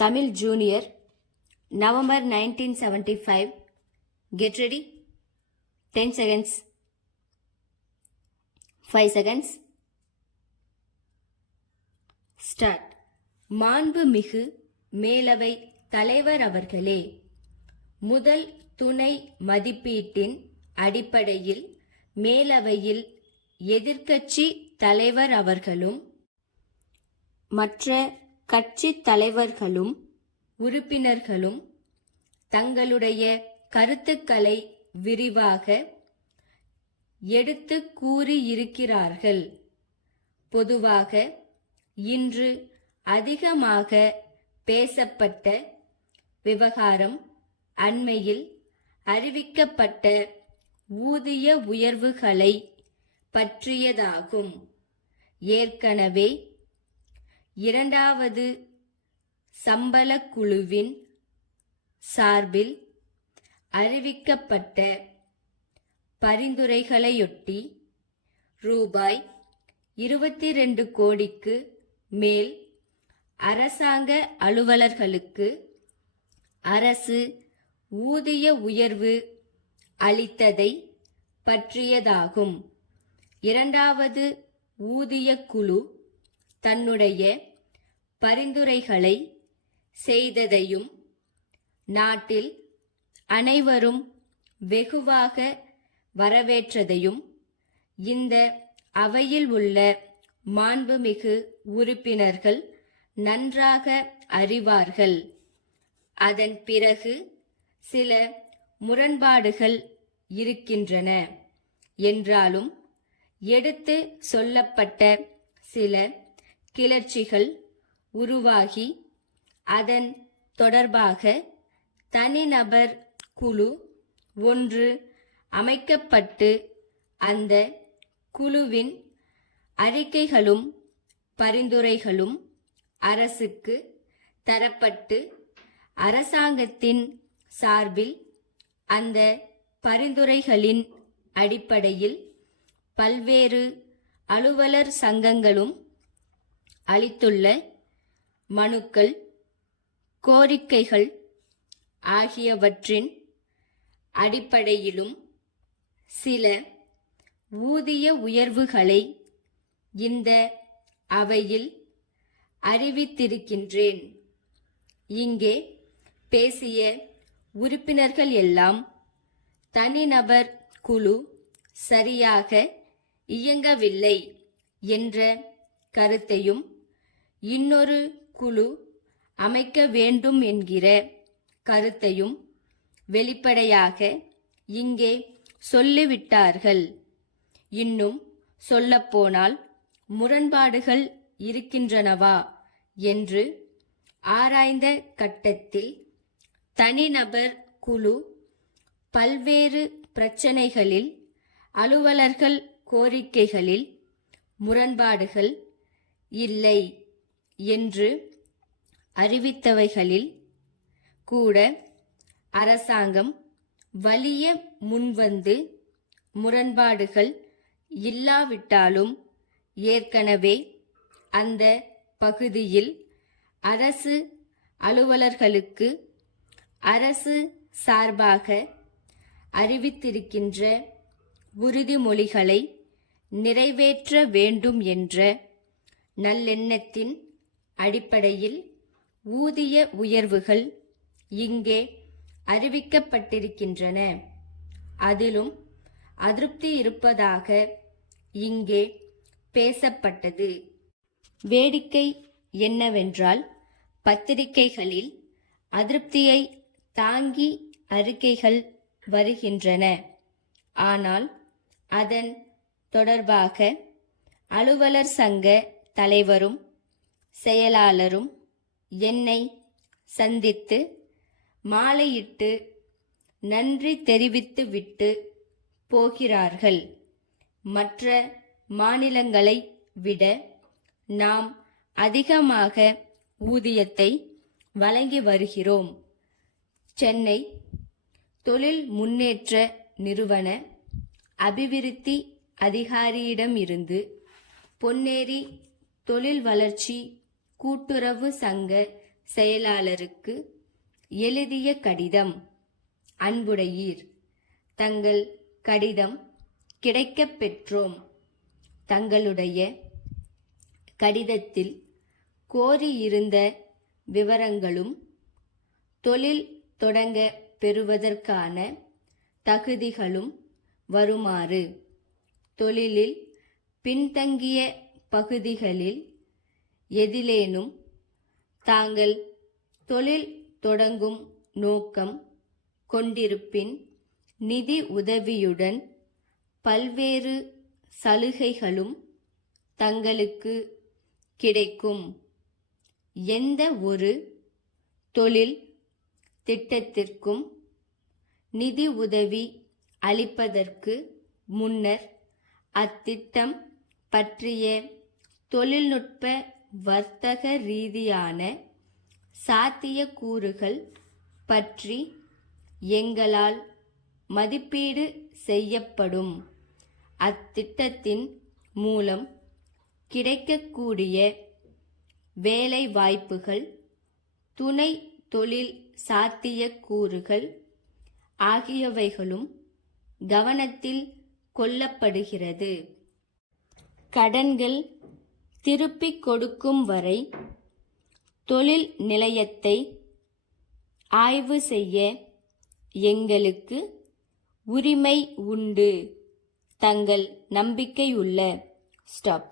Tamil Junior, November 1975. Get ready. 10 seconds. 5 seconds. Start. மாண்புமிகு மேலவை தலைவர் அவர்களே, முதல் துணை மதிப்பீட்டின் அடிப்படையில் மேலவையில் எதிர்க்கட்சி தலைவர் அவர்களும் மற்ற கட்சி தலைவர்களும் உறுப்பினர்களும் தங்களுடைய கருத்துக்களை விரிவாக எடுத்து கூறியிருக்கிறார்கள். பொதுவாக இன்று அதிகமாக பேசப்பட்ட விவகாரம் அண்மையில் அறிவிக்கப்பட்ட ஊதிய உயர்வுகளை பற்றியதாகும். ஏற்கனவே இரண்டாவது சம்பள குழுவின் சார்பில் அறிவிக்கப்பட்ட பரிந்துரைகளையொட்டி ரூபாய் 22 கோடிக்கு மேல் அரசாங்க அலுவலர்களுக்கு அரசு ஊதிய உயர்வு அளித்ததை பற்றியதாகும். இரண்டாவது ஊதிய குழு தன்னுடைய பரிந்துரைகளை செய்ததையும் நாட்டில் அனைவரும் வெகுவாக வரவேற்றதையும் இந்த அவையில் உள்ள மாண்புமிகு உறுப்பினர்கள் நன்றாக அறிவார்கள். அதன் பிறகு சில முரண்பாடுகள் இருக்கின்றன என்றாலும் எடுத்து சொல்லப்பட்ட சில கிளர்ச்சிகள் உருவாகி அதன் தொடர்பாக தனிநபர் குழு ஒன்று அமைக்கப்பட்டு அந்த குழுவின் அறிக்கைகளும் பரிந்துரைகளும் அரசுக்கு தரப்பட்டு அரசாங்கத்தின் சார்பில் அந்த பரிந்துரைகளின் அடிப்படையில் பல்வேறு அலுவலர் சங்கங்களும் அளித்துள்ள மனுக்கள், கோரிக்கைகள் ஆகியவற்றின் அடிப்படையிலும் சில ஊதிய உயர்வுகளை இந்த அவையில் அறிவித்திருக்கின்றேன். இங்கே பேசிய உறுப்பினர்கள் எல்லாம் தனிநபர் குழு சரியாக இயங்கவில்லை என்ற கருத்தையும் இன்னொரு குழு அமைக்க வேண்டும் என்கிற கருத்தையும் வெளிப்படையாக இங்கே சொல்லிவிட்டார்கள். இன்னும் சொல்லப்போனால் முரண்பாடுகள் இருக்கின்றனவா என்று ஆராய்ந்த கட்டத்தில் தனிநபர் குழு பல்வேறு பிரச்சனைகளில் அலுவலர்கள் கோரிக்கைகளில் முரண்பாடுகள் இல்லை என்று அறிவித்தவைகளில் கூட அரசாங்கம் வலிய முன்வந்து முரண்பாடுகள் இல்லாவிட்டாலும் ஏற்கனவே அந்த பகுதியில் அரசு அலுவலர்களுக்கு அரசு சார்பாக அறிவித்திருக்கின்ற உறுதிமொழிகளை நிறைவேற்ற வேண்டும் என்ற நல்லெண்ணத்தின் அடிப்படையில் ஊதிய உயர்வுகள் இங்கே அறிவிக்கப்பட்டிருக்கின்றன. அதிலும் அதிருப்தி இருப்பதாக இங்கே பேசப்பட்டது. வேடிக்கை என்னவென்றால், பத்திரிகைகளில் அதிருப்தியை தாங்கி அறிக்கைகள் வருகின்றன. ஆனால் அதன் தொடர்பாக அலுவலர் சங்க தலைவரும் செயலாளரும் என்னை சந்தித்து மாலையிட்டு நன்றி தெரிவித்து விட்டு போகிறார்கள். மற்ற மாநிலங்களை விட நாம் அதிகமாக ஊதியத்தை வழங்கி வருகிறோம். சென்னை தொழில் முன்னேற்ற நிறுவன அபிவிருத்தி அதிகாரியிடமிருந்து பொன்னேரி தொழில் வளர்ச்சி கூட்டுறவு சங்க செயலாளருக்கு எழுதிய கடிதம். அன்புடையீர், தங்கள் கடிதம் கிடைக்கப் பெற்றோம். தங்களுடைய கடிதத்தில் கோரியிருந்த விவரங்களும் தொழில் தொடங்க பெறுவதற்கான தகுதிகளும் வருமாறு: தொழிலில் பின்தங்கிய பகுதிகளில் எதிலேனும் தாங்கள் தொழில் தொடங்கும் நோக்கம் கொண்டிருப்பின் நிதி உதவியுடன் பல்வேறு சலுகைகளும் தங்களுக்கு கிடைக்கும். எந்த ஒரு தொழில் திட்டத்திற்கும் நிதி உதவி அளிப்பதற்கு முன்னர் அத்திட்டம் பற்றிய தொழில்நுட்ப வர்த்தக ரீதியான சாத்தியக்கூறுகள் பற்றி எங்களால் மதிப்பீடு செய்யப்படும். அத்திட்டத்தின் மூலம் கிடைக்கக்கூடிய வேலை வாய்ப்புகள், துணை தொழில் சாத்தியக்கூறுகள் ஆகியவைகளும் கவனத்தில் கொள்ளப்படுகிறது. கடன்கள் திருப்பிக் கொடுக்கும் வரை தொழில் நிலையத்தை ஆய்வு செய்ய எங்களுக்கு உரிமை உண்டு. தங்கள் நம்பிக்கையுள்ள ஸ்டாப்.